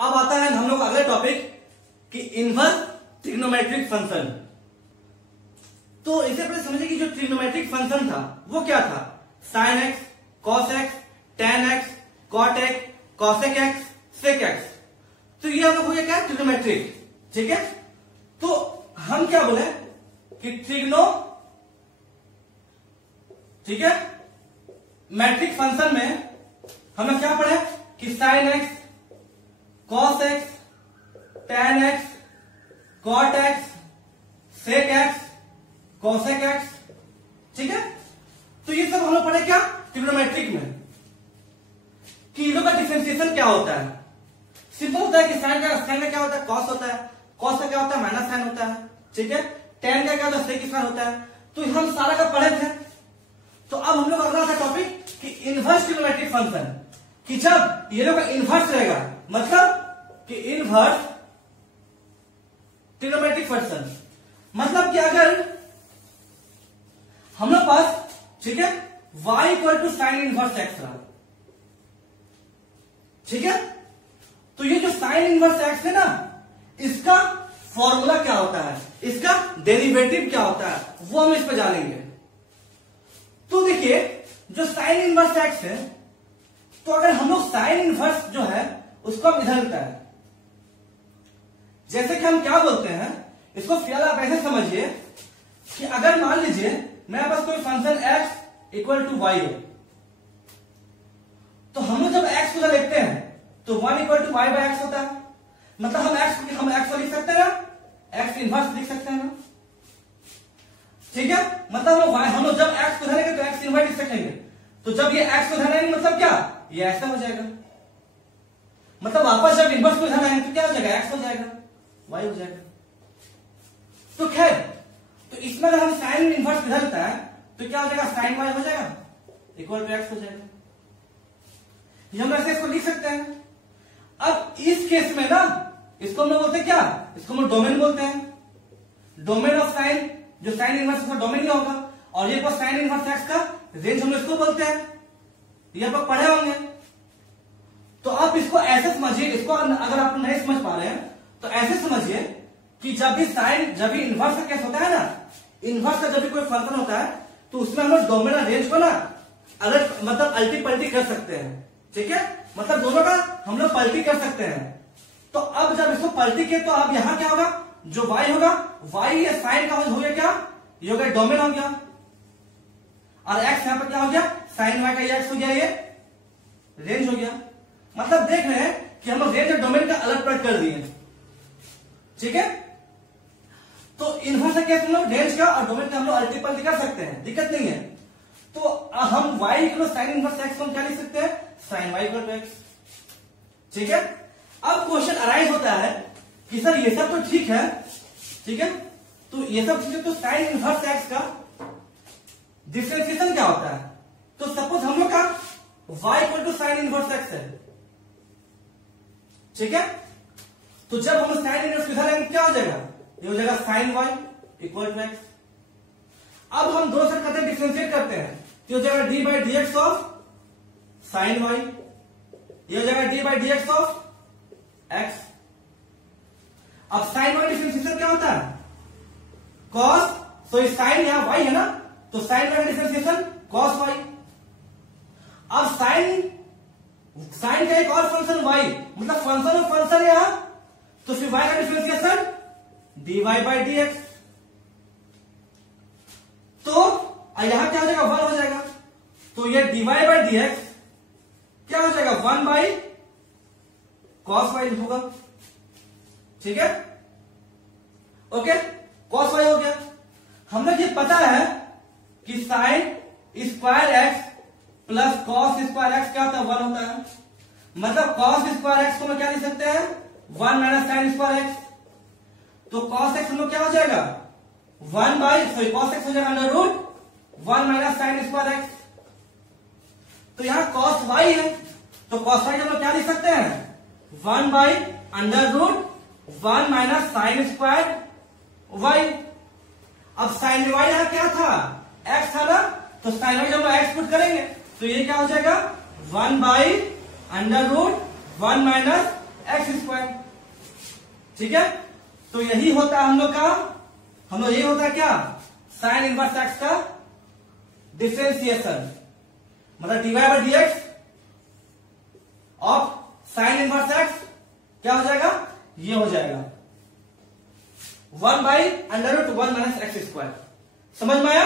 अब आता है हम लोग अगले टॉपिक कि इनवर्स ट्रिग्नोमेट्रिक फंक्शन। तो इससे पहले समझिए कि जो ट्रिग्नोमेट्रिक फंक्शन था वो क्या था, sine x, cos x, tan x, cot x, cosec x, sec x. तो ये हम लोग हो गया क्या, ट्रिग्नोमेट्रिक। ठीक है, तो हम क्या बोले कि ट्रिग्नो, ठीक है, मैट्रिक फंक्शन में हमने क्या पढ़ा कि sine x, cos x, tan x, cot x, sec x, cosec x. ठीक है, तो ये सब हम लोग पढ़े क्या ट्रिग्नोमेट्रिक में कि इन लोग का डिफरेंशिएशन क्या होता है। सिंपल होता है कि साइन का क्या होता है, कॉस होता है, कॉस का क्या होता है, माइनस साइन होता है। ठीक है, टेन का क्या होता है, सेक साइन होता है। तो हम सारा का पढ़े थे। तो अब हम लोग अगला था टॉपिक कि इनवर्स ट्रिग्नोमेट्रिक फंक्शन, कि जब ये लोग का इनवर्स रहेगा, मतलब कि इनवर्स ट्रिग्नोमेट्रिक फंक्शन मतलब कि अगर हम लोग पास, ठीक है, y equal to sine inverse x रहा, ठीक है, तो ये जो साइन इनवर्स एक्स है ना, इसका फॉर्मूला क्या होता है, इसका डेरिवेटिव क्या होता है, वो हम इस पे जानेंगे। तो देखिए जो साइन इनवर्स एक्स है, तो अगर हम लोग साइन इनवर्स जो है उसको हम इधर लेते हैं, जैसे कि हम क्या बोलते हैं इसको, फिलहाल आप ऐसे समझिए कि अगर मान लीजिए मेरे पास कोई function x equal to y है, तो हम लोग जब x को लिखते हैं तो 1 equal to y by x होता है। मतलब हम x को लिख सकते हैं ना, x इनवर्स लिख सकते हैं ना। ठीक है, मतलब हम लोग जब x को धरेंगे तो x इनवर्स लिख सकेंगे। तो जब ये x को धरेंगे मतलब क्या, ये ऐसा हो जाएगा। मतलब वापस जब इनवर्स को धरेंगे तो क्या हो जाएगा, x हो जाएगा, y हो जाएगा। तो खैर, तो इसमें अगर हम साइन इनवर्स धरता है तो क्या हो जाएगा, साइन y हो जाएगा इक्वल टू x हो जाएगा। ये हम ऐसे इसको लिख सकते हैं। अब इस केस में ना, इसको हम लोग बोलते हैं क्या, इसको हम डोमेन बोलते हैं। डोमेन ऑफ साइन, जो साइन इनवर्स का डोमेन ही होगा, और ये साइन इनवर्स एक्स का रेंज हम लोग इसको बोलते हैं। ये आप पढ़े होंगे। तो आप इसको ऐसे समझिए, इसको अगर आप नहीं समझ पा रहे हैं तो ऐसे समझिए कि जब भी इनवर्स का केस होता है ना, इनवर्स का जब भी कोई फंक्शन होता है तो उसमें हम लोग डोमेन और रेंज को ना अलग, मतलब अल्टी पल्टी कर सकते हैं। ठीक है, मतलब दोनों का हम लोग पल्टी कर सकते हैं। तो अब जब इसको पल्टी किए तो अब यहां क्या होगा, जो y होगा, y ये साइन का हो गया क्या, ये हो गया डोमेन हो गया, और x यहां पर क्या हो गया, साइन y का ये x हो गया, ये रेंज हो गया। मतलब देख रहे हैं कि हम लोग रेंज और डोमेन का अलग पलट कर दिए। ठीक है, तो इनवर्स का केस हम लोग रेंज का और डोमेन का हम लोग अल्टी पल्टी कर सकते हैं, दिक्कत नहीं है। तो हम y equal sine inverse x को हम क्या लिख सकते हैं, sine y equal to x। ठीक है, अब क्वेश्चन अराइज होता है कि सर ये सब तो ठीक है, ठीक है, तो ये सब ठीक है, तो साइन इनवर्स एक्स का डिफरेंशिएशन क्या होता है। तो सपोज हम लोग का y equal to sine inverse x है, ठीक है, तो जब हम साइन इनवर्स इधर लेंगे क्या हो जाएगा, ये हो जाएगा sine y equal to x. अब हम दोनों से करते डिफरेंशिएट करते हैं, तो हो जाएगा D by d x of sign y, ये हो जाएगा D by d x of x. अब साइन y डिफरेंशिएशन क्या होता है, कॉस, तो साइन यहां y है ना, तो साइन y का डिफरेंशिएशन कॉस y। अब साइन का एक और फंक्शन y, मतलब फंक्शन ऑफ फंक्शन है यहां, तो फिर y का differentiation dy by d x. तो यहां क्या हो जाएगा, 1 हो जाएगा, तो ये dy बाई डी एक्स क्या हो जाएगा, 1 बाई कॉस y होगा। ठीक है, ओके, कॉस y हो गया। हम लोग ये पता है कि sign square x plus cos square x क्या होता है, 1 होता है। मतलब कॉस स्क्वायर एक्स को हम क्या लिख सकते हैं, 1 माइनस साइन स्क्वायर एक्स। तो कॉस एक्स हम लोग क्या हो जाएगा, 1 बाई, सॉरी कॉस एक्स हो जाएगा under root 1 minus sine square x. तो यहां कॉस y है, तो कॉस y हम लोग क्या लिख सकते हैं, 1 by under root 1 minus sine square y। अब साइन y यहां क्या था, x था ना, तो साइन y जब हम x पुट करेंगे तो ये क्या हो जाएगा, 1 by under root 1 minus x square. ठीक है, तो यही होता है हम लोग यही होता है क्या, साइन इनवर्स एक्स का डिफरेंशिएशन, मतलब dy by d x of sine inverse x क्या हो जाएगा, ये हो जाएगा 1 by under root 1 minus x square. समझ में आया?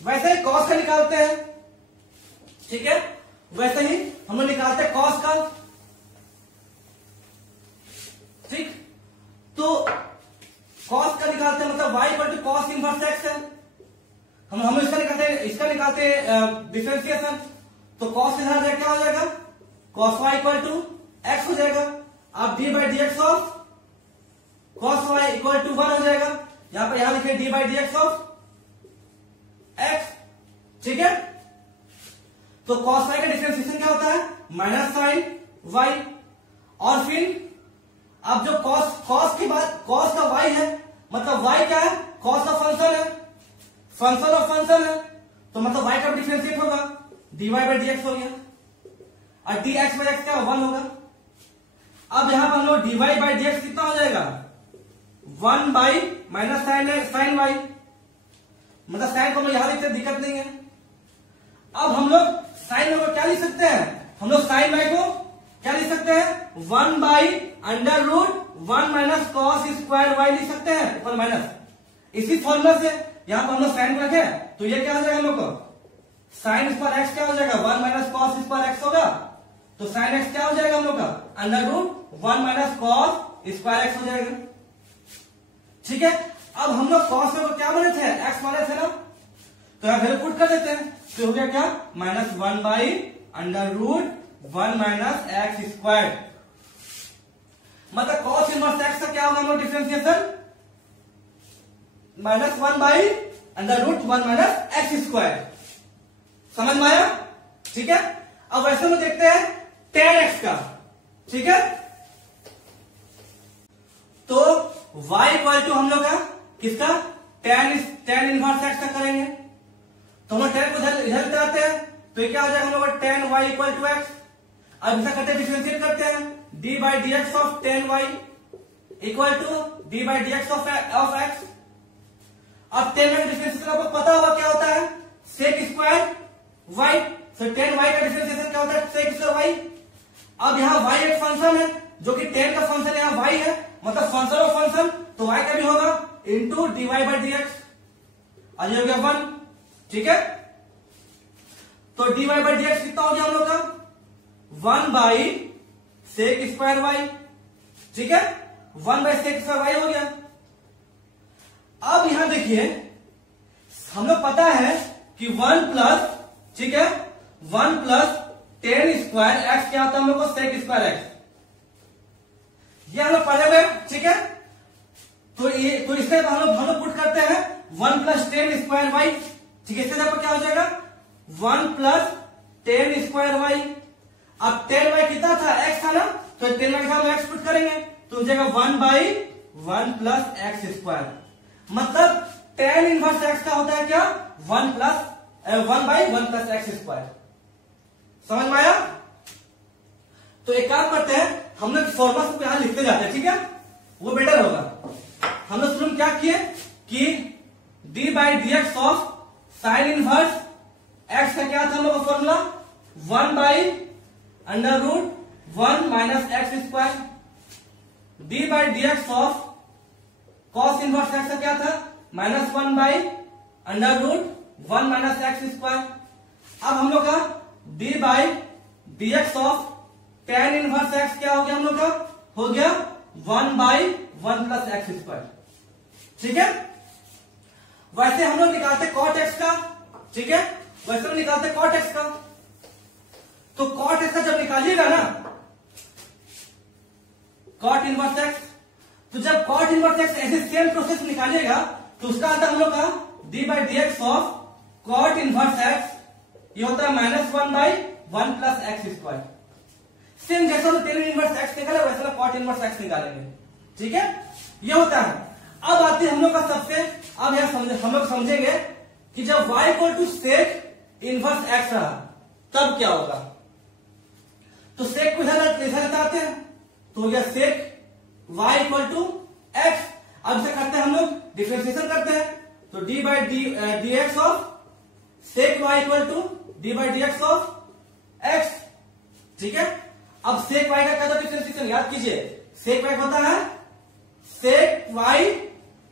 वैसे ही कॉस का निकालते हैं। ठीक है, वैसे ही हम लोग निकालते हैं कॉस का। ठीक, तो कॉस का निकालते हैं, मतलब y equal to cos inverse x है। हम इसका निकालते हैं डिफरेंशिएशन, तो कॉस इधर क्या हो जाएगा, cos y equal to x हो जाएगा। अब d by d x of cos y equal to 1 हो जाएगा। यहां लिखे d by d x of x. ठीक है, तो कॉस y का डिफरेंशिएशन क्या होता है, माइनस साइन y। और फिर अब जो कॉस के बाद कॉस का y है, मतलब y क्या है, कॉस का फंक्शन है, फंक्शन ऑफ फंक्शन है, तो मतलब y का डिफरेंशिएट होगा, dy बाई डी एक्स हो गया, और dx बाई एक्स क्या 1 होगा। अब यहां पर हम लोग dy बाई डी एक्स कितना हो जाएगा, 1 बाई माइनस साइन y, मतलब साइन को हम यहां लिखते दिक्कत नहीं है। अब हम लोग साइन को क्या लिख सकते हैं, हम लोग साइन y को क्या लिख सकते हैं, 1 by under root 1 minus cos square y लिख सकते हैं, ऊपर माइनस। इसी फॉर्मूला से यहां पर हम लोग साइन को रखे, तो ये क्या हो जाएगा हम लोग को, साइन स्क्वायर एक्स क्या हो जाएगा, 1 माइनस कॉस स्क्वायर एक्स होगा, तो साइन एक्स क्या हो जाएगा हम लोग का, under root 1 minus cos square x हो जाएगा। ठीक है, अब हम लोग कॉस में क्या बने थे, एक्स माने थे ना, तो यहां वैल्यू पुट कर देते हैं, तो हो गया क्या, minus 1 by under root 1 minus x square. मतलब कॉस इनवर्स एक्स का क्या होगा हम लोग differentiation, minus 1 by under root 1 minus x square. समझ में आया? ठीक है, अब वैसे में देखते हैं tan x का। ठीक है, तो y इक्वल टू हम लोग का किसका, tan इनवर्स x का करेंगे, तो हम लोग tan को इधर ले आते हैं, तो ये क्या हो जाएगा हम लोग tan y equal to x। अब ऐसा करते हैं, डिफरेंशिएट करते हैं, d by d x of tan y equal to d by d x of x। अब tan y का डिफरेंशिएशन आपको पता होगा क्या होता है, sec स्क्वायर y, तो tan y का डिफरेंशिएशन क्या होता है, sec स्क्वायर y। अब यहाँ y एक फंक्शन है, जो कि tan का फंक्शन यहाँ y है, मतलब फंक्शन ऑफ फंक्शन, तो y का भी होगा into dy by d x, और ये हो गया 1। ठीक है, तो dy बाई डी एक्स कितना हो गया हम लोग का, 1 बाई सेक स्क्वायर y। ठीक है, 1 बाई सेक स्क्वायर y हो गया। अब यहां देखिए, हम लोग पता है कि 1 प्लस, ठीक है, 1 प्लस tan स्क्वायर एक्स क्या होता है हम लोग को, सेक स्क्वायर एक्स, ये हम लोग पढ़े हुए। ठीक है, तो इससे हम लोग पुट करते हैं 1 प्लस tan स्क्वायर y। ठीक है, इससे आपको क्या हो जाएगा, 1 प्लस tan स्क्वायर y। अब tan y कितना था, x था ना, तो tan y हम x पुट करेंगे, तो हो जाएगा 1 बाई 1 प्लस एक्स स्क्वायर। मतलब tan इनवर्स x का होता है क्या, 1 बाई 1 प्लस एक्स स्क्वायर। समझ में आया? तो एक काम करते हैं, हम लोग फॉर्मूला को यहां लिखते जाते हैं। ठीक है, वो बेटर होगा। हम लोग शुरू में क्या किए कि d by d x of sine inverse x का क्या था हम लोग का formula, 1 by under root 1 minus x square. d by d x of cos inverse x का क्या था, minus 1 by under root 1 minus x square. अब हम लोग का d by d x of tan inverse x क्या हो गया हम लोग का, हो गया 1 बाई 1 प्लस एक्स स्क्वायर। ठीक है, वैसे हम लोग निकालते cot x का। ठीक है, वैसे हम निकालते cot x का, तो cot x का जब निकालिएगा ना, cot इनवर्स x, तो जब cot इनवर्स x ऐसे सेम प्रोसेस निकालिएगा, तो उसका आता हम लोग का d by d x of cot inverse x, ये होता है minus 1 by 1 plus x square. Same जैसा तो tan इनवर्स x निकाले, वैसा cot इनवर्स x निकालेंगे। ठीक है, ये होता है। अब आते हैं हम लोग का सबसे, अब यहां हम लोग समझेंगे कि जब y equal to sec inverse x रहा, तब क्या होगा। तो सेक को इधर लेते आते हैं, तो हो गया सेक y इक्वल टू एक्स। अब इसे करते हैं हम लोग डिफरेंशिएशन करते हैं, तो d by d x of sec y equal to d by d x of x. ठीक है, अब सेक y का क्या था डिफरेंशिएशन, याद कीजिए सेक y होता है सेक y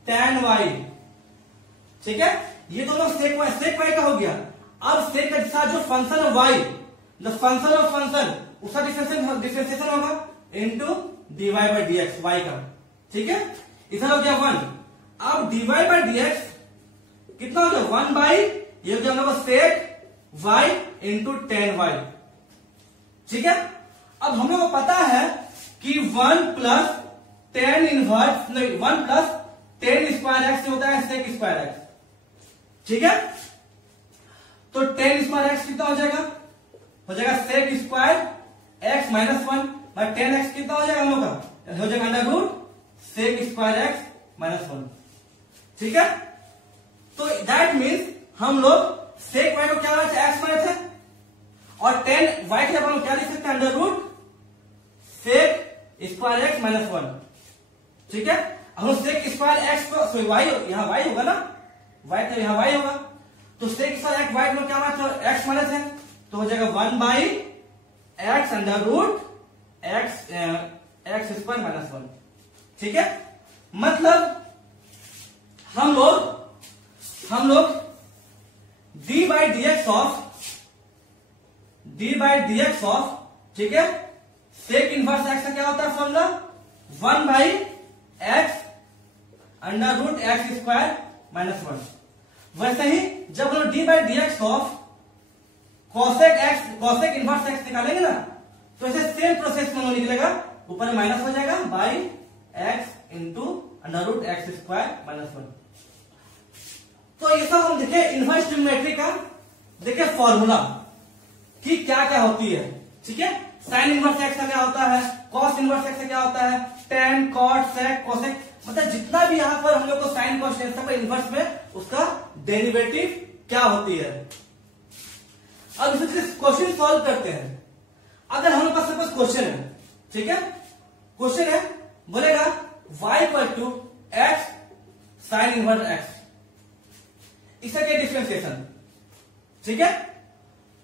tan y। ठीक है, ये दोनों सेक y का हो गया। अब सेक के साथ जो फंक्शन है y, the function of function, उसका डिफरेंशिएशन होगा into d y by d x y का। ठीक है, इधर हो गया 1। अब d y by d x कितना हो गया 1 बाई, ये हो गया हम लोग सेक y इंटू टेन वाई। ठीक है, अब हम लोग को पता है कि 1 प्लस टेन इनवर्स नहीं 1 प्लस टेन स्क्वायर एक्स होता है सेक स्क्वायर एक्स। ठीक है, तो टेन स्क्वायर एक्स कितना हो जाएगा, हो जाएगा sec square x minus 1 by tan x कितना हो जाएगा हम लोग का, हो जाएगा under root sec square x minus 1। ठीक है, तो दैट मीन्स हम लोग सेक वाई को क्या एक्स माने थे और टेन वाई के हम लोग क्या लिख सकते हैं under root sec square x minus 1। ठीक है, हम सेक स्क्वायर एक्स को सॉरी वाई, यहां वाई होगा ना, वाई का यहां वाई होगा, तो सेक स्क्वायर एक्स वाई को क्या माने एक्स माने थे, तो हो जाएगा 1 by x under root x square minus 1। ठीक है, मतलब हम लोग d by d x of ठीक है सेक इनवर्स एक्स का क्या होता है formula 1 by x under root x square minus 1। वैसे ही जब हम लोग d by d x of cosec inverse x निकालेंगे ना, तो ऐसे सेम प्रोसेस में निकलेगा, ऊपर माइनस हो जाएगा by x into under root x square minus 1। तो ये सब हम देखे इनवर्स ट्रिग्नोमेट्री का देखे फॉर्मूला कि क्या क्या होती है। ठीक है, साइन इनवर्स एक्स का क्या होता है, कॉस इनवर्स एक्स का क्या होता है, टेन कॉट सेक कोसेक, मतलब जितना भी यहां पर हम लोग को साइन कॉस टेन सब इनवर्स में उसका डेरिवेटिव क्या होती है। अब इसे क्वेश्चन सॉल्व करते हैं। अगर हमारे पास सपोज क्वेश्चन है, ठीक है, क्वेश्चन है बोलेगा y equal to x sine inverse x, इसका क्या डिफरेंशिएशन। ठीक है,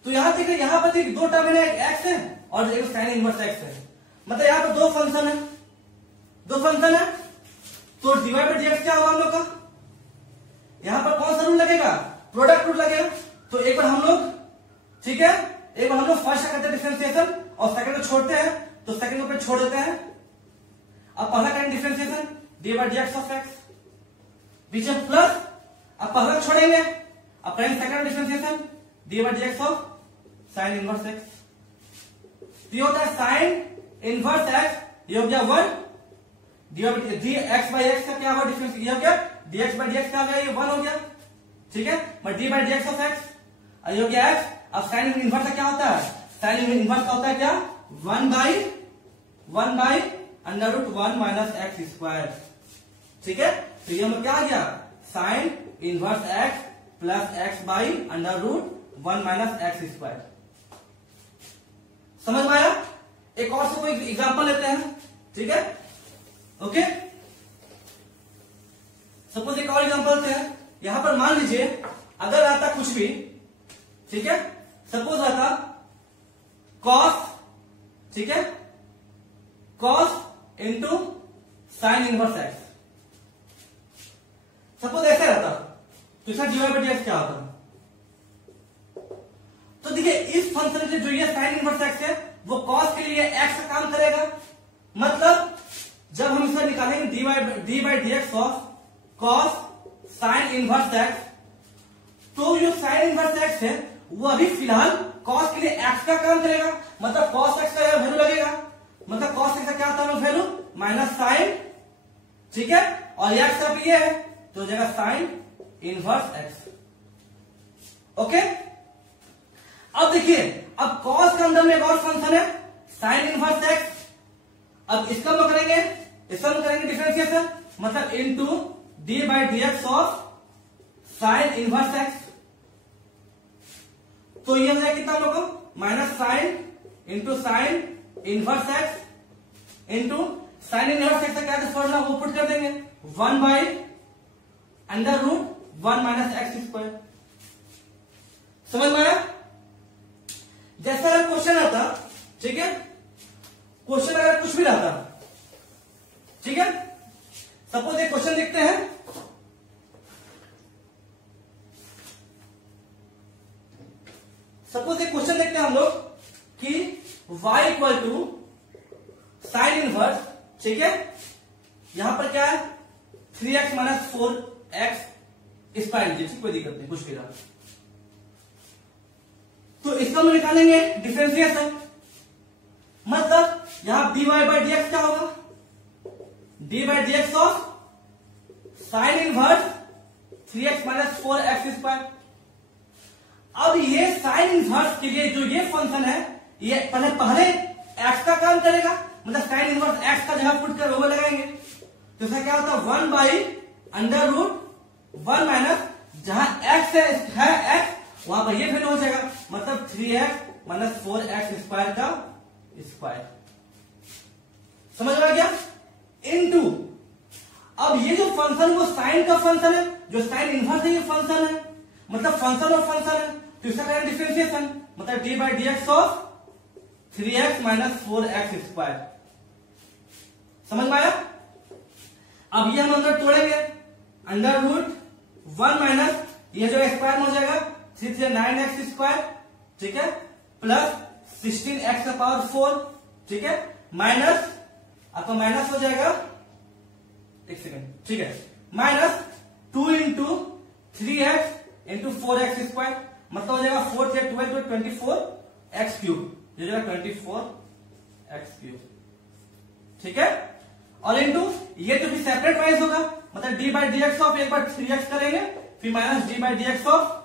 तो यहां देखिए यहां पर देखिए दो टर्म है, एक एक्स है और एक साइन इनवर्स एक्स है, मतलब यहां पर दो फंक्शन है, तो डिवाइड बाय डीएक्स क्या होगा हम लोग का, यहां पर कौन सा रूल लगेगा, प्रोडक्ट रूल लगेगा। तो एक बार हम लोग ठीक है, एक बार हम लोग फर्स्ट करते हैं डिफरेंशिएशन और सेकंड को छोड़ते हैं, तो सेकंड को छोड़ देते हैं। अब पहला करेंगे differentiation D by dx of X, बीच में प्लस, अब पहला छोड़ेंगे, अब करेंगे second differentiation D by dx of sine inverse X. ये होता है साइन इनवर्स एक्स, ये हो गया 1 डी एक्स बाई एक्स का क्या हुआ डिफरेंस, ये हो गया डीएक्स बाई डीएक्स का हो गया, ये 1 हो गया। ठीक है, but d by dx of x ये हो गया एक्स। अब साइन इनवर्स का क्या होता है, साइन इनवर्स का होता है क्या 1 by under root 1 minus x square. ठीक है, तो ये हमें क्या आ गया sine inverse x plus x by under root 1 minus x square. समझ में आया। एक और से कोई एग्जांपल लेते हैं। ठीक है, ओके, सपोज एक और एग्जांपल लेते हैं। यहां पर मान लीजिए अगर आता कुछ भी, ठीक है, सपोज आता कॉस, ठीक है, cos into sine inverse x, suppose ऐसे रहता, तो इसका डिवाइड बाय डीएक्स क्या होता। तो देखिए इस फंक्शन से जो ये साइन इनवर्स एक्स है वो कॉस के लिए एक्स का काम करेगा, मतलब जब हम इसका निकालेंगे d by dx of cos sine inverse x, तो जो साइन इनवर्स एक्स है वो अभी फिलहाल कॉस के लिए एक्स का काम करेगा, मतलब कॉस एक्स का वैल्यू लगेगा, मतलब कॉस एक्स का क्या होता है वैल्यू माइनस साइन। ठीक है, और एक्स का ये है तो हो जाएगा साइन इनवर्स एक्स। ओके, अब देखिए अब कॉस के अंदर में एक और फंक्शन है साइन इनवर्स एक्स। अब इसका हम करेंगे डिफरेंशिएशन, मतलब into d by dx of sine inverse x. तो ये हो जाएगा कितना हम लोग को minus sine into sine inverse x into sine inverse x का क्या फॉर्मूला वो पुट कर देंगे 1 by under root 1 minus x square. समझ में आया? जैसा अगर क्वेश्चन आता, ठीक है, क्वेश्चन अगर कुछ भी रहता, ठीक है, सपोज एक क्वेश्चन देखते हैं, सपोज एक क्वेश्चन देखते हैं हम लोग कि y equal to sine inverse, ठीक है, यहां पर क्या है 3x माइनस 4x स्क्वायर लीजिए, कोई दिक्कत नहीं, कुछ भी रहा। तो इसका हम निकालेंगे डिफरेंशिएशन, मतलब यहां dy बाई डी एक्स क्या होगा, D by d x of sine inverse 3x minus 4x square. अब ये साइन इनवर्स के लिए जो ये फंक्शन है, ये पहले x का काम करेगा, मतलब साइन इनवर्स x का जगह पुट कर वो लगाएंगे, तो इसका क्या होता है 1 बाई अंडर रूट 1 माइनस जहां x है x वहां पर ये वैल्यू हो जाएगा, मतलब 3x माइनस 4x स्क्वायर का स्क्वायर। समझ में आ गया? इनटू अब ये जो फंक्शन वो साइन का फंक्शन है, जो साइन इनवर्स है ये फंक्शन है, मतलब फंक्शन और फंक्शन है, तो इसका करेंगे डिफरेंशिएशन, मतलब D by d x of 3x minus 4x square. समझ में आया? अब ये हम अंदर तोड़ेंगे, अंडर रूट 1 माइनस ये जो स्क्वायर में हो जाएगा 3 3 9x स्क्वायर, ठीक है, प्लस 16x का पावर 4, ठीक है, माइनस आपका माइनस हो जाएगा, एक सेकेंड, ठीक है, minus 2 into 3x into 4x square, मतलब हो जाएगा 4 से 12 तो 24x क्यूब, ये जो है 24x क्यूब, ठीक है, और इंटू ये तो भी सेपरेट वाइज होगा, मतलब D by d x of एक बार 3x करेंगे, फिर minus D by d x of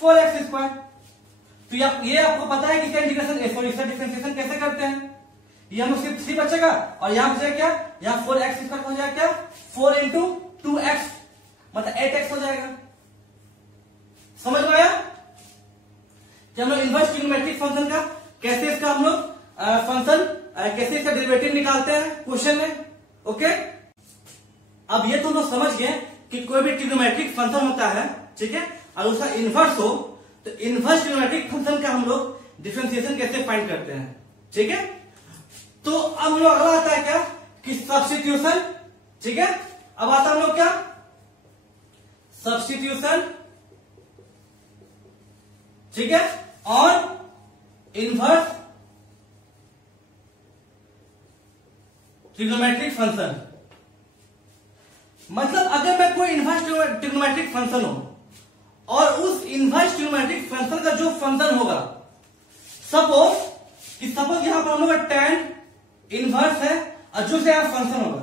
4x square. तो ये आपको पता है कि इसका इंटीग्रेशन सॉरी इसका डिफरेंशिएशन कैसे करते हैं, ये हम सिर्फ 3 बचेगा और यहां बचेगा क्या, यहां 4x स्क्वायर हो जाएगा क्या 4 इंटू 2x, मतलब 8x हो जाएगा। समझ में आया कि हम लोग इनवर्स ट्रिग्नोमेट्रिक फंक्शन का कैसे इसका हम लोग फंक्शन कैसे इसका डेरिवेटिव निकालते हैं क्वेश्चन में। ओके, अब ये तो लोग समझ गए कि कोई भी ट्रिग्नोमेट्रिक फंक्शन होता है, ठीक है, और उसका इनवर्स हो तो इनवर्स ट्रिग्नोमेट्रिक फंक्शन का हम लोग डिफरेंशिएशन कैसे फाइंड करते हैं, ठीक है। तो अब हम लोग अगला आता है क्या कि सब्स्टिट्यूशन, ठीक है, अब आता हम लोग क्या सब्स्टिट्यूशन, ठीक है, और इनवर्स ट्रिग्नोमेट्रिक फंक्शन, मतलब अगर मैं कोई इनवर्स ट्रिग्नोमेट्रिक फंक्शन हो और उस इनवर्स ट्रिग्नोमेट्रिक फंक्शन का जो फंक्शन होगा, सपोज यहां पर हम लोग का tan इनवर्स है और जो यहां फंक्शन होगा,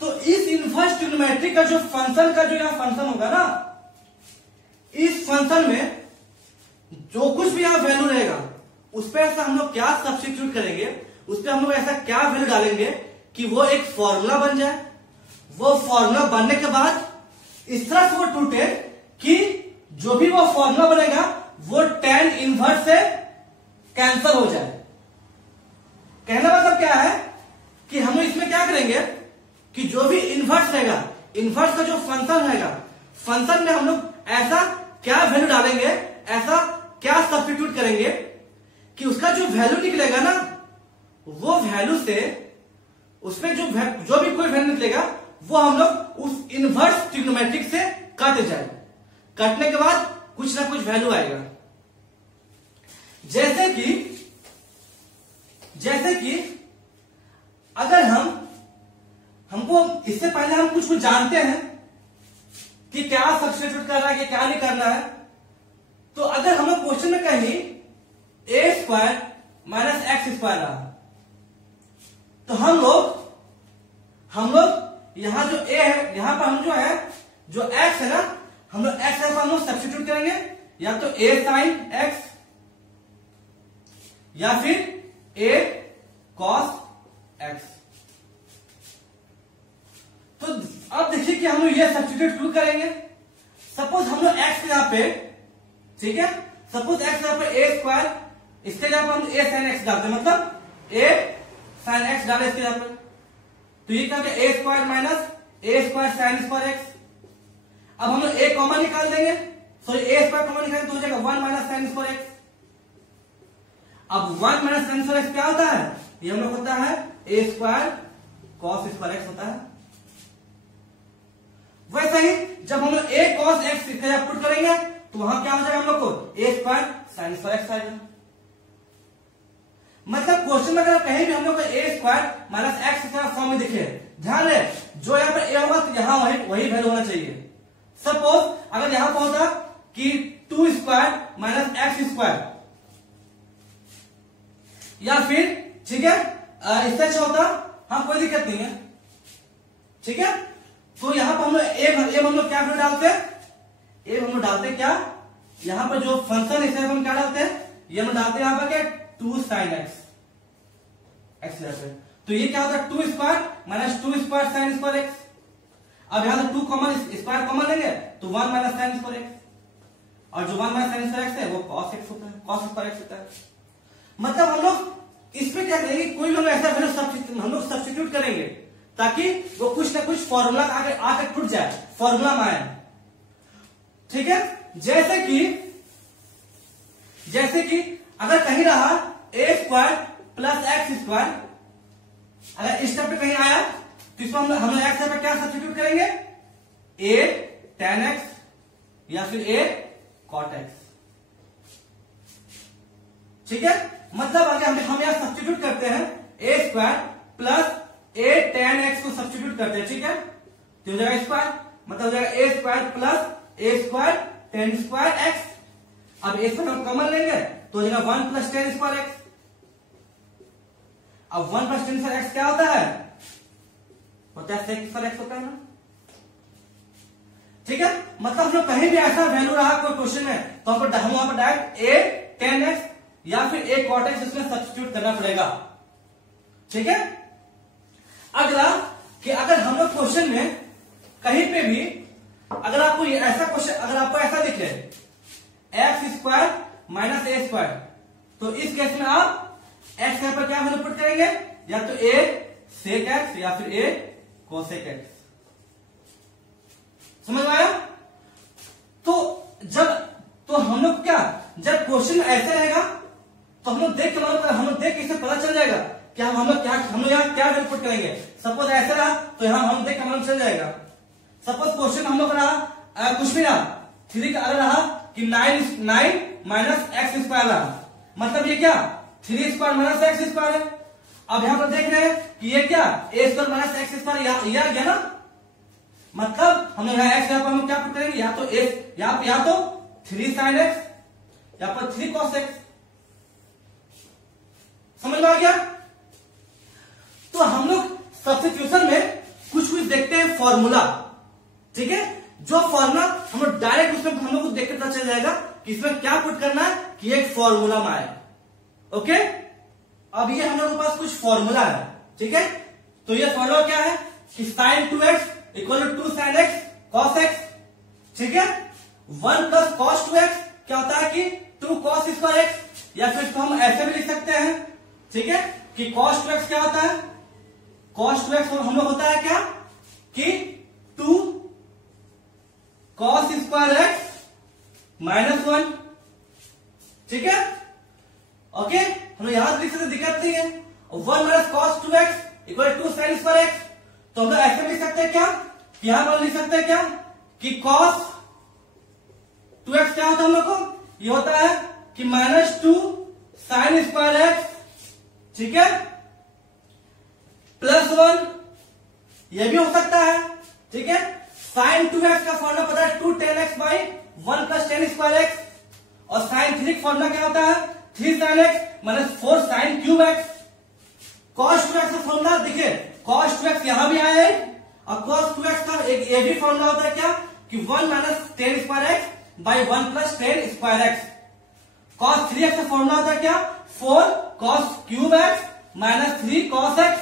तो इस इनवर्स ट्रिग्नोमेट्रिक का जो फंक्शन का जो यहां फंक्शन होगा ना, इस फंक्शन में जो कुछ भी यहां वैल्यू रहेगा उस पर ऐसा हम लोग क्या सब्स्टिट्यूट करेंगे, उस पर हम लोग ऐसा क्या वैल्यू डालेंगे कि वो एक फॉर्मूला बन जाए। वो फॉर्मूला बनने के बाद इस तरह से वो टूटे कि जो भी वो फॉर्मूला बनेगा वो tan इनवर्स से कैंसिल हो जाए। कहना मतलब क्या है कि हम लोग इसमें क्या करेंगे कि जो भी इनवर्स रहेगा, इनवर्स का जो फंक्शन रहेगा, फंक्शन में हम लोग ऐसा क्या वैल्यू डालेंगे, ऐसा क्या सब्स्टिट्यूट करेंगे कि उसका जो वैल्यू निकलेगा ना, वो वैल्यू से उसमें जो भी कोई वैल्यू निकलेगा वो हम लोग उस इनवर्स ट्रिग्नोमेट्रिक से काट जाए, काटने के बाद कुछ ना कुछ वैल्यू आएगा। जैसे कि अगर हमको इससे पहले हम कुछ जानते हैं कि क्या सब्स्टिट्यूट करना है कि क्या नहीं करना है, तो अगर हम लोग क्वेश्चन में कहीं ए स्क्वायर माइनस एक्स स्क्वायर रहा, तो हम लोग यहां जो ए है, यहां पर हम जो है जो एक्स है ना, हम लोग एक्स है हम लोग सब्स्टिट्यूट करेंगे, या तो ए साइन एक्स या फिर ए कॉस एक्स। तो अब देखिए कि हम लोग ये सब्स्टिट्यूट क्यों करेंगे। सपोज हम लोग एक्स यहां पे, ठीक है, सपोज एक्स यहां पे ए स्क्वायर, इसके यहां पर हम ए साइन एक्स डालते हैं, मतलब ए साइन एक्स डाले इसके यहाँ पर, तो ये क्या हो गया ए स्क्वायर माइनस ए स्क्वायर साइन स्क्वायर एक्स। अब हम लोग ए कॉमन निकाल देंगे, सॉरी ए स्क्वायर कॉमन निकालेंगे तो हो जाएगा 1 माइनस साइन स्क्वायर एक्स। अब 1 माइनस साइन स्क्वायर एक्स क्या होता है, ये हम लोग होता है ए स्क्वायर कॉस स्क्वायर एक्स होता है। वैसे ही जब हम लोग ए कॉस एक्स पुट करेंगे तो वहां क्या हो जाएगा हम लोग को ए स्क्वायर साइन स्क्वायर एक्स आएगा। मतलब क्वेश्चन में अगर कहीं भी हम लोग को ए स्क्वायर माइनस एक्स फॉर्म में दिखे, ध्यान है जो यहाँ पर ए होगा तो यहाँ वही वैल्यू होना चाहिए। सपोज अगर यहां पर होता कि 2 स्क्वायर माइनस एक्स स्क्वायर, या फिर ठीक है इससे अच्छा होता, हाँ कोई दिक्कत नहीं है, ठीक है। तो यहां पर हम लोग ए हम लोग क्या डालते हैं, ए हम लोग डालते हैं क्या, यहां पर जो फंक्शन है हम क्या डालते हैं, ये हम डालते हैं यहां पर क्या 2 साइन एक्स एक्स। तो ये क्या होता है 2 square minus 2 square sine square x. अब यहां से 2 कॉमन स्क्वायर कॉमन लेंगे तो 1 माइनस साइन स्क्वायर एक्स, और जो 1 माइनस साइन स्क्वायर एक्स है वो कॉस एक्स होता है, कॉस स्क्वायर एक्स होता है। मतलब हम लोग इसमें क्या करेंगे, कोई हम ऐसा वैल्यू हम लोग सब्स्टिट्यूट करेंगे ताकि वो कुछ ना कुछ फॉर्मूला आके टूट जाए, फॉर्मूला में आए, ठीक है। जैसे कि अगर कहीं रहा ए स्क्वायर प्लस एक्स स्क्वायर, अगर इस स्टेप पे कहीं आया तो इसमें हम लोग एक्स पे क्या सब्स्टिट्यूट करेंगे, ए टेन एक्स या फिर ए कॉट एक्स, ठीक है। मतलब अगर हम यहां सब्स्टिट्यूट करते हैं ए स्क्वायर प्लस ए टेन एक्स को सब्स्टिट्यूट करते हैं, ठीक है, तो हो जाएगा स्क्वायर, मतलब हो जाएगा ए स्क्वायर प्लस ए स्क्वायर टेन स्क्वायर एक्स। अब ए स्क्वायर हम कॉमन लेंगे तो हो जाएगा 1 प्लस टेन स्क्वायर एक्स। अब 1 प्लस टेन स्क्वायर एक्स क्या होता है, सेक स्क्वायर एक्स होता है ना, ठीक है। मतलब हम लोग कहीं भी ऐसा वैल्यू रहा कोई क्वेश्चन में तो हम वहां पर डायरेक्ट ए टेन एक्स या फिर ए कॉट एक्स इसमें सब्स्टिट्यूट करना पड़ेगा, ठीक है। अगला कि अगर हम लोग क्वेश्चन में कहीं पे भी अगर आपको ऐसा क्वेश्चन, अगर आपको ऐसा दिखे एक्स स्क्वायर माइनस ए स्क्वायर, तो इस केस में आप एक्स यहां पर क्या वैल्यू पुट करेंगे, या तो ए सेक एक्स या फिर ए कोसेक एक्स। समझ में आया। तो हम लोग क्या, जब क्वेश्चन ऐसे रहेगा तो हम लोग देख के इसे पता चल जाएगा कि हम लोग यहाँ क्या वैल्यू पुट करेंगे। सपोज ऐसे रहा तो यहाँ हम देख के मालूम चल जाएगा। सपोज क्वेश्चन हम लोग रहा कुछ भी रहा 3 का अगर रहा कि 9 माइनस एक्स स्क्वायर रहा, मतलब ये क्या 3 स्क्वायर माइनस एक्स स्क्वायर है। अब यहां पर देख रहे हैं कि ये क्या ए स्क्वायर माइनस एक्स स्क्वायर ये आ गया ना, मतलब हम लोग एक्स यहाँ पर हम क्या पुट करेंगे, या तो ए या तो 3 साइन एक्स या पर 3 कॉस एक्स। समझ में आ गया। तो हम लोग सब्स्टिट्यूशन में कुछ देखते हैं फॉर्मूला, ठीक है। जो फॉर्मूला हम लोग डायरेक्ट उसमें हम लोग को देख के पता चल जाएगा कि इसमें क्या पुट करना है कि एक फॉर्मूला में आए, ओके। अब ये हम लोग के पास कुछ फॉर्मूला है, ठीक है। तो ये फॉर्मूला क्या है कि sine 2x equal to 2 sine x cos x, ठीक है। 1 प्लस कॉस 2x क्या होता है कि 2 कॉस स्क्वायर एक्स, या फिर इसको हम ऐसे भी लिख सकते हैं, ठीक है, कि कॉस 2x क्या होता है, कॉस 2x हम लोग होता है क्या कि 2 कॉस स्क्वायर एक्स माइनस 1, ठीक है, ओके। हम लोग यहां लिख सकते, दिक्कत नहीं है। 1 minus cos 2x equal to sine square x, तो हम लोग ऐसे लिख सकते हैं क्या, यहां पर लिख सकते हैं क्या कि कॉस 2x क्या होता है हम लोग को, ये होता है कि -2 साइन स्क्वायर एक्स, ठीक है, +1, ये भी हो सकता है, ठीक है। साइन 2x का फॉर्मूला पता है 2 tan x by 1 plus tan square x, और साइन 3 का फॉर्मूला क्या होता है 3 sine x minus 4 sine cube x. Cos 2x का फॉर्मूला देखिए, कॉस 2x यहां भी आया है, और कॉस 2x का एक भी फॉर्मूला होता है क्या कि 1 minus tan square x by 1 plus tan square x. Cos 3x का फॉर्मूला होता है क्या 4 cos cube x minus 3 cos x.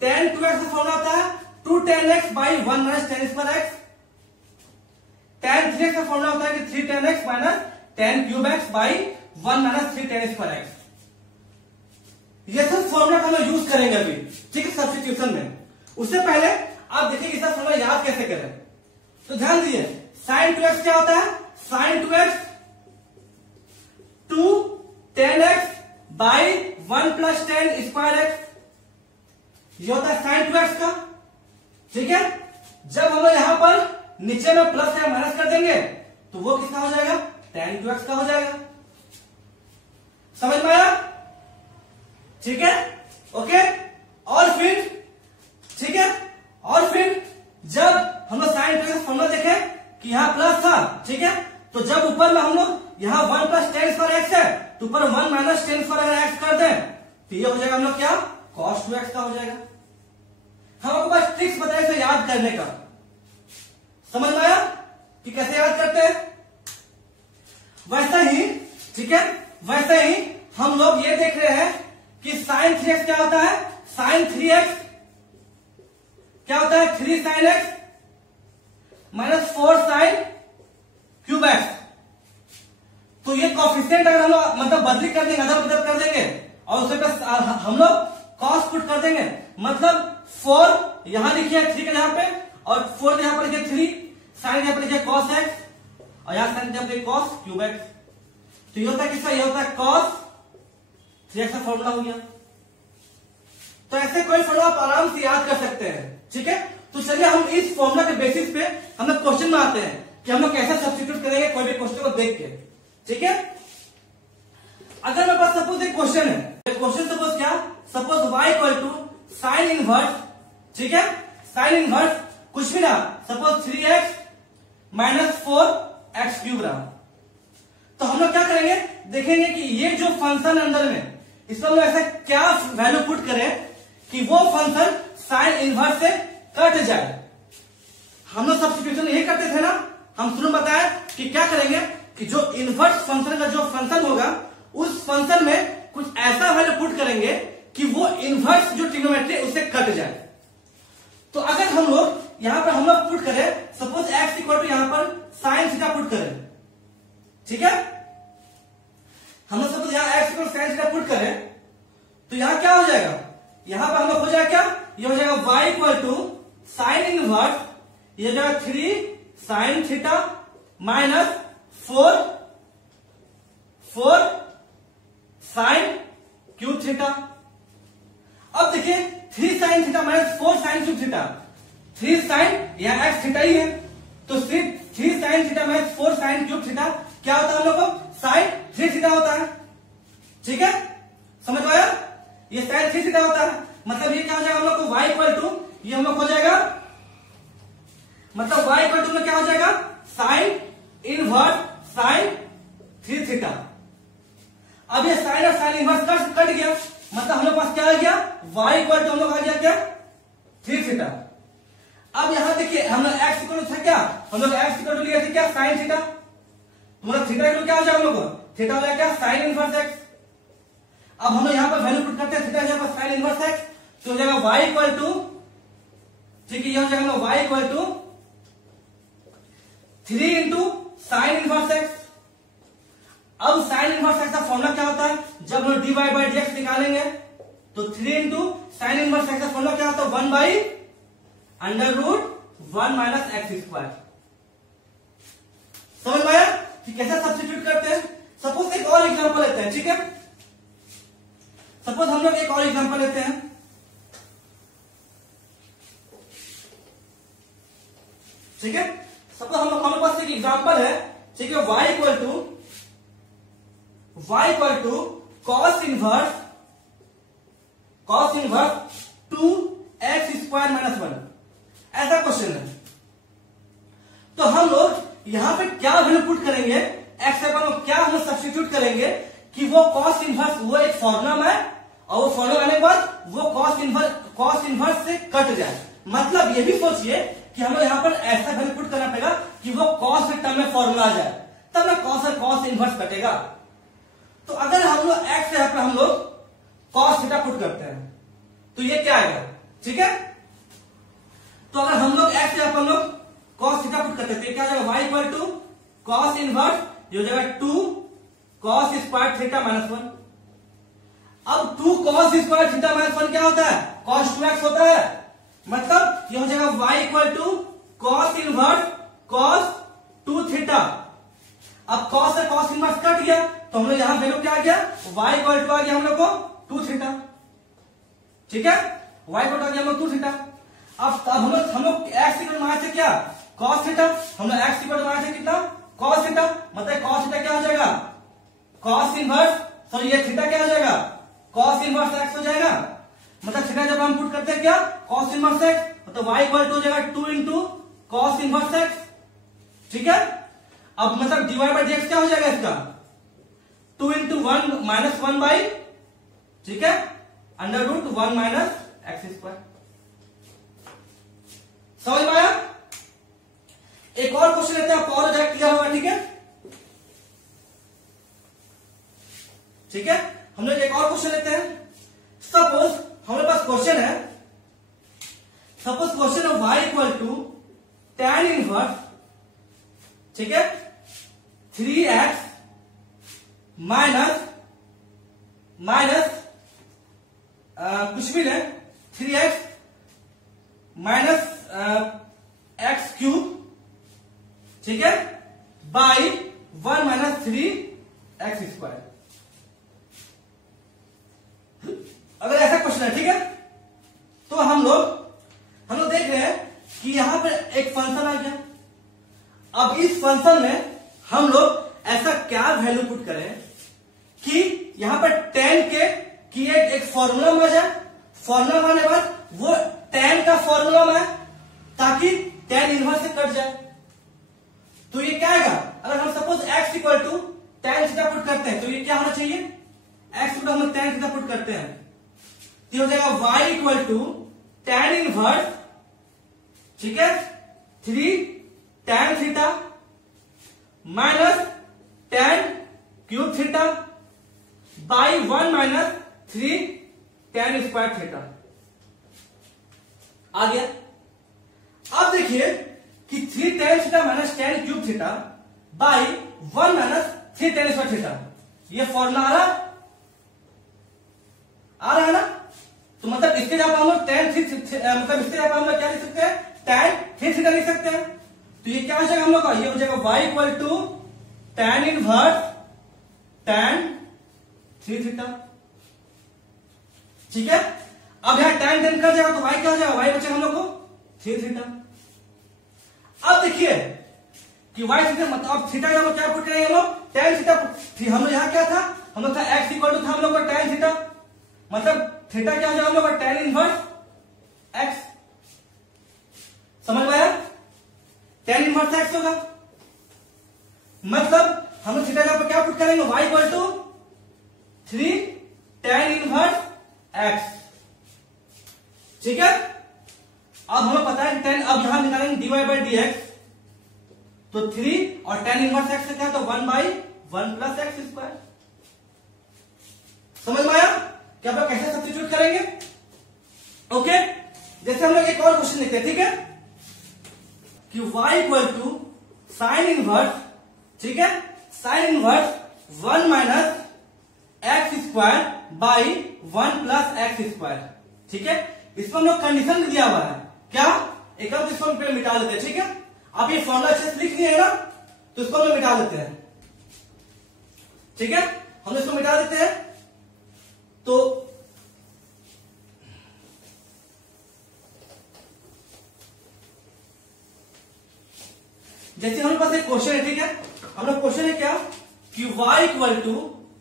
tan 2x का फॉर्मूला होता है 2 tan x by 1 minus tan square x. tan 3x का फॉर्मूला होता है कि 3 tan x minus tan cube x by 1 minus 3 tan square x. ये सब फॉर्मूला हम लोग यूज करेंगे अभी, ठीक है, सब्स्टिट्यूशन में। उससे पहले आप देखिए कि सब फॉर्मूला याद कैसे करें। तो ध्यान दीजिए, साइन 2x क्या होता है? Sine 2x 2 10x by 1 plus 10 square x, ये होता है साइन 2x का, ठीक है। जब हम लोग यहां पर नीचे में प्लस या माइनस कर देंगे तो वो किसका हो जाएगा? tan 2x का हो जाएगा। समझ में आया? ठीक है, ओके। और फिर ठीक है, और फिर जब हम लोग साइन 2x फॉर्मूला देखे कि यहां प्लस था, ठीक है, तो जब ऊपर में हम लोग यहां 1 प्लस 10 स्क्वायर एक्स है तो ऊपर 1 माइनस 10 स्क्वायर अगर एक्स कर दें तो ये हो जाएगा हम लोग क्या? cos 2x का हो जाएगा। हम आपको बस ट्रिक्स बताए इसे याद करने का। समझ में आया कि कैसे याद करते हैं? वैसा ही, ठीक है, वैसे ही हम लोग ये देख रहे हैं कि साइन 3x क्या होता है? साइन 3x क्या होता है? 3 sine x minus 4 sine cube x. तो ये कॉफिशिएंट अगर हम लोग मतलब बदली कर देंगे, अदर बदल कर देंगे और उसे पे हम लोग कॉस पुट कर देंगे, मतलब 4 यहां लिखिए 3 के यहां पे और 4 यहां पर लिखिए 3, साइन यहां पर लिखिए कॉस एक्स और यहां साइन यहां पर कॉस क्यूब एक्स। तो ये होता है किसका? ये होता है कॉस 3x का फॉर्मूला हो गया। तो ऐसे कोई फॉर्मूला आप आराम से याद कर सकते हैं, ठीक है। तो चलिए हम इस फॉर्मूला के बेसिस पे हम लोग क्वेश्चन में आते हैं कि हम लोग कैसे सब्स्टिट्यूट करेंगे कोई भी क्वेश्चन को देख के, ठीक है। अगर मेरे पास सपोज एक क्वेश्चन है, क्वेश्चन सपोज क्या? Suppose y equal to sine inverse, ठीक है, साइन इनवर्स कुछ भी ना, suppose 3x minus 4x cube रहा। तो हम लोग क्या करेंगे? देखेंगे कि ये जो फंक्शन अंदर में इसमें हम लोग ऐसा क्या वैल्यू पुट करें कि वो फंक्शन साइन इनवर्स से कट जाए। हम लोग सब्स्टिट्यूशन यही करते थे ना, हम शुरू में बताया कि क्या करेंगे कि जो इनवर्स फंक्शन का जो फंक्शन होगा उस फंक्शन में कुछ ऐसा वैल्यू पुट करेंगे कि वो इनवर्स जो ट्रिग्नोमेट्री उससे कट जाए। तो अगर हम लोग यहां पर हम लोग पुट करें, सपोज x इक्वल टू यहां पर साइन थीटा पुट करें, ठीक है, हम लोग सपोज यहां x equal sine theta put करें तो यहां क्या हो जाएगा? यहां पर हम लोग हो जाएगा क्या? ये हो जाएगा y equal to sine inverse, ये हो जाएगा 3 sine theta minus 4 sine cube theta. अब देखिए 3 sine theta minus 4 sine cube theta, 3 sine यहां एक्स थीटा ही है तो 3 sine theta minus 4 sine cube theta क्या होता है हम लोग को? साइन 3 थीटा होता है, ठीक है, समझ में आया? ये साइन 3 थीटा होता है, मतलब ये क्या हो जाएगा हम लोग को? y इक्वल टू ये हम लोग हो जाएगा, मतलब y इक्वल टू में क्या हो जाएगा? Sine inverse sine 3 theta. अब ये साइन और साइन इनवर्स कट गया, मतलब हम लोग पास क्या आ गया? y इक्वल टू हम लोग आ गया क्या? 3 थीटा। अब यहां देखिए हम लोग x इक्वल टू था क्या? हम लोग x इक्वल टू लिए थे क्या? Sine theta. मतलब थीटा इक्वल क्या हो जाएगा हम लोग को? थीटा हो जाएगा क्या? Sine inverse x। अब हम लोग यहां पर वैल्यू पुट करते हैं, थीटा यहां पर साइन इनवर्स x, तो हो जाएगा y इक्वल टू, ठीक है, ये हो जाएगा हम लोग y equal to 3 into sine inverse x। अब साइन इनवर्स x का फॉर्मूला क्या होता है? जब हम dy बाई dx निकालेंगे तो 3 इंटू साइन इनवर्स x का फॉर्मूला क्या होता है? 1 by under root 1 minus x square. समझ में आया कि कैसे सब्स्टिट्यूट करते हैं? सपोज एक और एग्जांपल लेते हैं, ठीक है, सपोज हम लोग एक और एग्जांपल लेते हैं, ठीक है, सपोज हमारे पास एक एग्जांपल है, ठीक है, y equal to cos inverse 2x square minus 1, ऐसा क्वेश्चन है। तो हम लोग यहां पे क्या वैल्यू पुट करेंगे? एक्स पर क्या हम सब्स्टिट्यूट करेंगे कि वो कॉस इनवर्स, वो एक फॉर्मूला है और वो फॉर्मूला आने के बाद वो कॉस इनवर्स से कट जाए। मतलब ये भी सोचिए कि हमें यहां पर ऐसा वैल्यू पुट करना पड़ेगा कि वो कॉस के टर्म में फॉर्मूला आ जाए, तब ना कॉस और कॉस इनवर्स कटेगा। तो अगर हम लोग एक्स यहां पर हम लोग कॉस थीटा पुट करते हैं तो ये क्या आएगा? ठीक है, तो अगर हम लोग एक्स यहां पर हम लोग कॉस थीटा पुट करते हैं क्या आ जाएगा? y equal to cos inverse, ये हो जाएगा 2 कॉस स्क्वायर थीटा माइनस 1। अब 2 cos स्क्वायर थीटा माइनस 1 क्या होता है? cos 2x होता है। मतलब ये हो जाएगा y equal to cos inverse cos 2 theta. अब cos से cos इनवर्स कट गया तो हम लोग यहां वैल्यू क्या आ गया? y इक्वल टू आ गया हम लोग को 2 थीटा। ठीक है, y इक्वल टू आ गया हम लोग 2 थीटा। अब हम लोग x इक्वल माइनस से क्या? cos theta. हम लोग x इक्वल माइनस से कितना? cos theta. मतलब cos थीटा क्या हो जाएगा? cos इनवर्स, सॉरी ये थीटा क्या हो जाएगा? cos इनवर्स x हो जाएगा। मतलब थीटा जब हम पुट करते हैं क्या? cos इनवर्स x, मतलब y इक्वल टू हो जाएगा 2 इंटू cos इनवर्स x। ठीक है, अब मतलब dy बाई dx क्या हो जाएगा इसका? 2 इंटू 1 माइनस 1 बाई, ठीक है, under root 1 minus x square. समझ में आया? एक और क्वेश्चन लेते हैं, आपको और ज्यादा क्लियर होगा। ठीक है, ठीक है, हम लोग एक और क्वेश्चन लेते हैं। सपोज हमारे पास क्वेश्चन है, सपोज क्वेश्चन है y equal to tan inverse, ठीक है, 3x माइनस कुछ भी नहीं, 3x माइनस एक्स क्यूब, ठीक है, बाई 1 माइनस 3x स्क्वायर। अगर ऐसा क्वेश्चन है, ठीक है, तो हम लोग देख रहे हैं कि यहां पर एक फंक्शन आ गया। अब इस फंक्शन में हम लोग ऐसा क्या वैल्यू पुट करें कि यहां पर tan के की एक फॉर्मूला में आ जाए। फॉर्मूला में आने के बाद वो tan का फॉर्मूला में है ताकि tan इनवर्स से कट जाए। तो ये क्या आएगा? अगर हम suppose x equal to tan theta put करते हैं तो ये क्या होना चाहिए? x को हम लोग tan थीटा पुट करते हैं तो हो जाएगा y equal to tan inverse, ठीक है, 3 tan theta minus tan cube theta by 1 minus 3 tan square theta. आ गया। अब देखिए कि 3 tan theta minus tan cube theta by 1 minus 3 tan square theta, ये फॉर्मूला आ रहा है ना? तो मतलब इसके जगह हम लोग tan मतलब इसके जगह हम लोग क्या लिख सकते हैं? tan 3 थीटा लिख सकते हैं। तो ये क्या हो जाएगा हम लोग का? ये हो जाएगा y equal to tan inverse tan 3 theta. ठीक है, अब यहां tan tan कर जाएगा तो y क्या हो जाएगा? y बचेगा हम लोग को 3 थीटा। अब देखिए कि y थीटा मतलब अब थीटा का क्या पुट करेंगे हम लोग? tan theta. हम लोग यहां क्या था? हम लोग था x इक्वल टू था हम लोग का tan थीटा, मतलब थीटा क्या हो जाएगा हम लोग का? tan inverse x। समझ में आया? tan इनवर्स x होगा, मतलब हम लोग थीटा पर क्या पुट करेंगे? y equal to 3 tan inverse x। ठीक है, अब हमें पता है tan, अब यहां निकालेंगे dy बाई dx, तो 3 और tan इनवर्स x से क्या? तो 1 बाई 1 प्लस एक्स स्क्वायर। समझ में आया कि आप लोग कैसे सब्स्टिट्यूट करेंगे? ओके, जैसे हम लोग एक और क्वेश्चन लिखते हैं, ठीक है, कि y equal to sine inverse, ठीक है, sine inverse 1 minus x square by 1 plus x square. ठीक है, इसमें हम लोग कंडीशन दिया हुआ है क्या? एक बार इसको हम पहले मिटा लेते हैं। ठीक है, आप ये फॉर्मूला अच्छे से लिख लिए है ना, तो इसको हम मिटा देते हैं। ठीक है, हम इसको मिटा देते हैं। तो जैसे हमारे पास एक क्वेश्चन है, ठीक है, हम लोग क्वेश्चन है क्या कि y equal to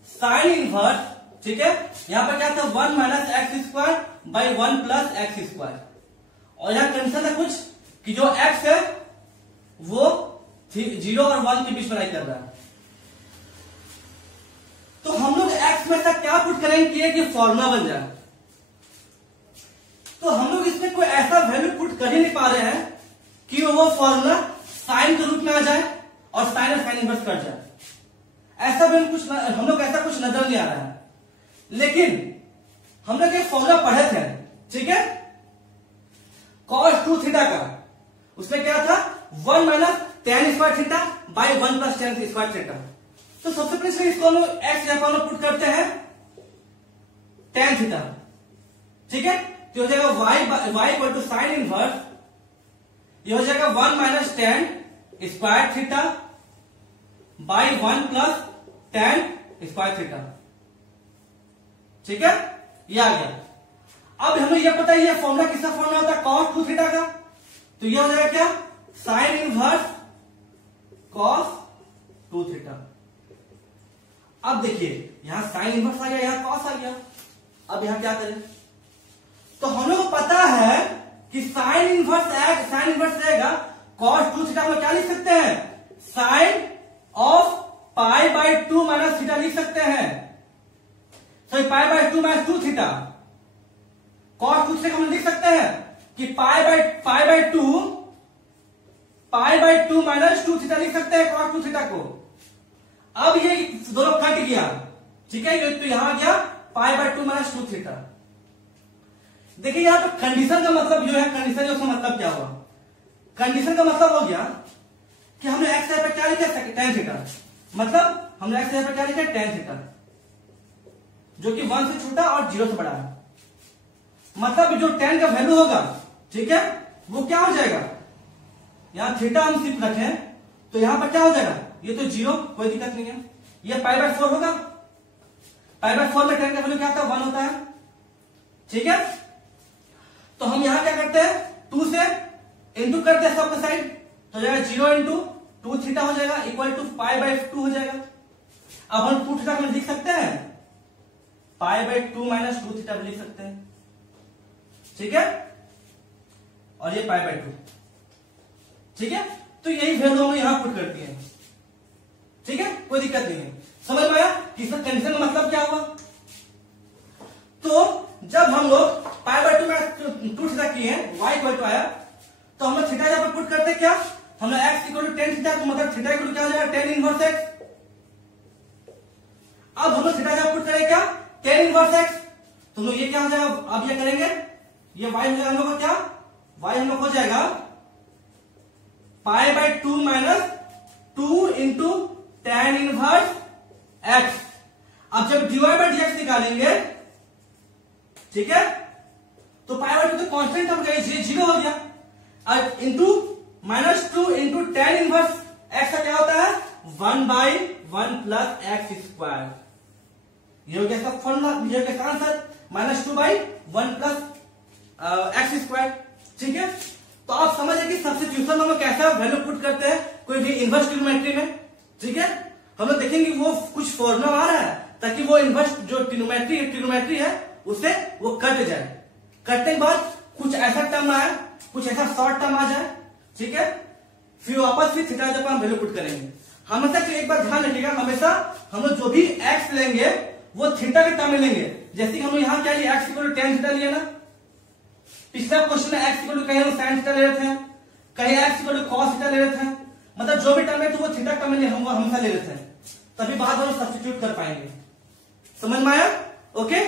sine inverse, ठीक है, यहां पर क्या था? 1 minus x square by 1 plus x square, और यहां कंडीशन है कुछ कि जो x है वो 0 और 1 के बीच में राइट कर रहा है। तो हम लोग x में से क्या पुट करेंगे कि फॉर्मूला बन जाए? तो हम लोग इसमें कोई ऐसा वैल्यू पुट कर ही नहीं पा रहे हैं कि वो फॉर्मूला साइन के रूप में आ जाए और साइन और साइन इनवर्स कट जाए। ऐसा भी कुछ हम लोग ऐसा कुछ नजर नहीं आ रहा है। लेकिन हम लोग एक फॉर्मूला पढ़े थे, ठीक है, cos 2 थीटा का, उसमें क्या था? 1 minus tan square theta by 1 plus tan square theta. तो सबसे पहले इसको हम लोग x यहां पर पुट करते हैं, टेन थीटा, ठीक है। तो हो जाएगा y equal to sine inverse, ये हो जाएगा 1 minus tan square theta by 1 plus tan square theta, ठीक है, ये आ गया। अब हमें यह पता है ये फॉर्मूला किसका फॉर्मूला होता है, cos 2 थीटा का, तो यह हो जाएगा क्या, साइन इनवर्स cos 2 थीटा। अब देखिए यहां साइन इनवर्स आ गया, यहां cos आ गया। अब यहां क्या करें, तो हम लोग को पता है कि साइन इनवर्स रहेगा cos 2 थीटा, हम क्या लिख सकते हैं, sine of pi by 2 minus theta लिख सकते हैं। Sorry, pi by 2 minus 2 theta, cos 2 theta हम लिख सकते हैं कि पाई बाई 2 माइनस 2 थीटा लिख सकते हैं cos 2 थीटा को। अब ये दोनों कट गया, ठीक है, ये तो यहां गया पाई बाई 2 माइनस 2 थीटा। देखिए यहां पर कंडीशन का मतलब जो है, कंडीशन जो उसका मतलब क्या हुआ, कंडीशन का मतलब हो गया कि हमने एक्स पर क्या लिखा, टेन थीटा, मतलब हमने एक्स पर क्या लिखा, टेन थीटा, जो कि 1 से छोटा और 0 से बड़ा है। मतलब जो टेन का वैल्यू होगा, ठीक है, वो क्या हो जाएगा, यहां थीटा हम सिर्फ रखें तो यहां पर क्या हो जाएगा, ये तो 0, कोई दिक्कत नहीं है। ये पाई बाई 4 होगा, पाई बाई 4 में टेन का वैल्यू क्या होता है, 1 होता है, ठीक है। तो हम यहां क्या करते हैं, 2 से इंटू करते हैं सबका साइड, तो जाएगा 0 इंटू 2 थीटा हो जाएगा इक्वल टू पाई बाई 2 हो जाएगा। अब हम 2 थीटा में लिख सकते हैं पाई बाई 2 माइनस 2 थीटा लिख सकते हैं, ठीक है, और ये पाई बाई 2, ठीक है। तो यही वैल्यू हम यहां पुट करती हैं, ठीक है, कोई दिक्कत नहीं है। समझ में आया कि इसका कंडीशन का मतलब क्या हुआ। तो जब हम लोग पाई बाई 2 में 2 थीटा किए हैं, y इक्वल टू आया, तो हम लोग थीटा यहां पर पुट करते क्या, हम लोग x equal to tan theta, तो मतलब थीटा इक्वल टू क्या हो जाएगा, टेन इनवर्स x। अब हम लोग थीटा यहां पुट करें क्या, टेन इनवर्स x, तो हम लोग ये क्या हो जाएगा, अब ये करेंगे, ये y हो जाएगा हम लोग का क्या, y हम लोग हो जाएगा पाई by 2 minus 2 into tan inverse x। अब जब dy बाई dx निकालेंगे, ठीक है, तो पाई बाई 2 तो कांस्टेंट हम गए, 0 हो गया, अब into minus 2 into tan inverse x का क्या होता है, 1 बाई 1 प्लस एक्स स्क्वायर। ये हो गया इसका फॉर्मूला, ये हो गया answer, minus 2 by 1 plus x square, ठीक है। तो आप समझे कि सब्स्टिट्यूशन में कैसा वैल्यू पुट करते हैं कोई भी इनवर्स ट्रिग्नोमेट्री में, ठीक है। हम लोग देखेंगे वो कुछ फॉर्मूला आ रहा है ताकि वो इनवर्स जो ट्रिग्नोमेट्री है उससे वो कट जाए, कटने के बाद कुछ ऐसा टर्म आए, कुछ ऐसा शॉर्ट टर्म आ जाए, ठीक है, फिर वापस फिर थीटा जब हम वैल्यू पुट करेंगे। हमेशा एक बात ध्यान रखिएगा, हमेशा हम लोग जो भी एक्स लेंगे वो थीटा के टर्म में लेंगे। जैसे कि हम लोग यहाँ क्या लिया, x equal to tan theta लिया ना, पिछला क्वेश्चन में एक्स इक्वल टू कहीं हम साइन थीटा ले रहे थे, कहीं x equal to cos theta ले रहे थे, मतलब जो भी टर्म है तो वो थीटा टर्म में हम हमेशा ले रहे थे, तभी बाद में सब्स्टिट्यूट कर पाएंगे। समझ में आया, ओके।